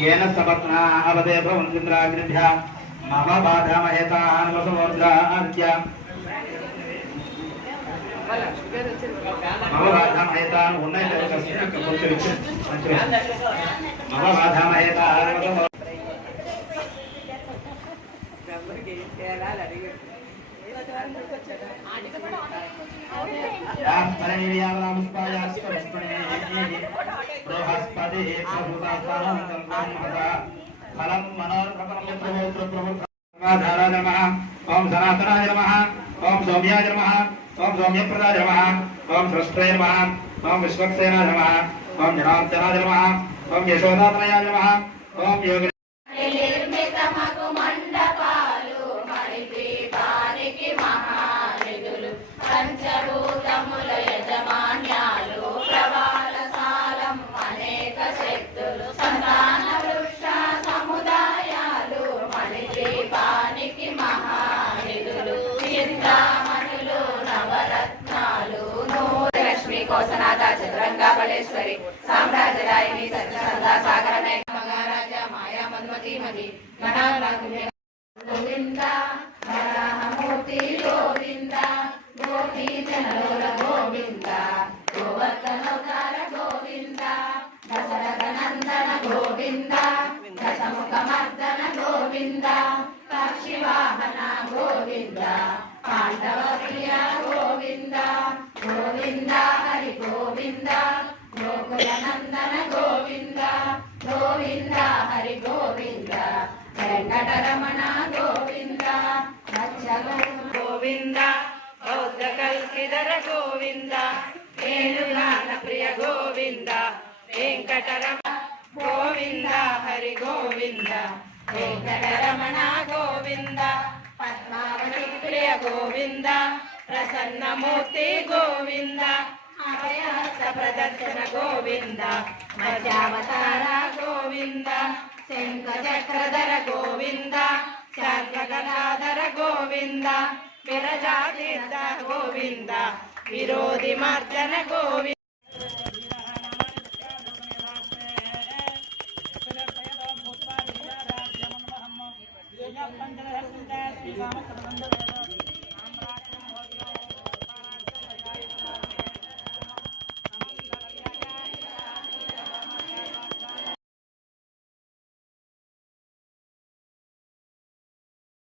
येन सपत्ना अवदे भवन्दिन्द्राग्निभ्यः मम बाधामहेतान् वसुवोर्द्राद्य मम बाधामहेतान् मम बाधामहेतान् ओम सनातनाय नमः ओम सौम्याय नमः ओम सौम्यप्रदाय नमः ओम सृष्टाय नमः ओम विश्वक्सेनाय नमः ओम जनार्दनाय नमः ओम यशोदातनयाय नमः ओम योग कोसनाथा चतुरंगा बलेश्वरी साम्राज्यदायिनी सत्यसंधा सागर महाराजा माया मन्मती मदी गोविंदा वराहमूर्ति गोविंदा गोपी जनलोल गोविंदा गोवर्धनोद्धार गोविंदा दशरथ नंदन गोविंदा दशमुखमर्दन गोविंदा काक्षिवाहन गोविंदा पांडव प्रिय गोविंदा गोविंदा हरि गोविंदा गोकुल नंदन गोविंदा गोविंदा हरि गोविंदा वेंकटरमण गोविंदा गोविंदा बौद्ध कल्किधर गोविंदा वेणुगान प्रिय गोविंदा वेंकटरमण गोविंदा हरि गोविंदा वेंकटरमण गोविंदा पद्मावती प्रिय गोविंदा प्रसन्नमूर्ति गोविंदा अभयहस्त प्रदर्शन गोविंदा मध्यावतार गोविंदा शंखचक्रधर गोविंदा सर्वगदाधर गोविंदा विरजातीर्थ गोविंदा विरोधि मर्दन गोविंदा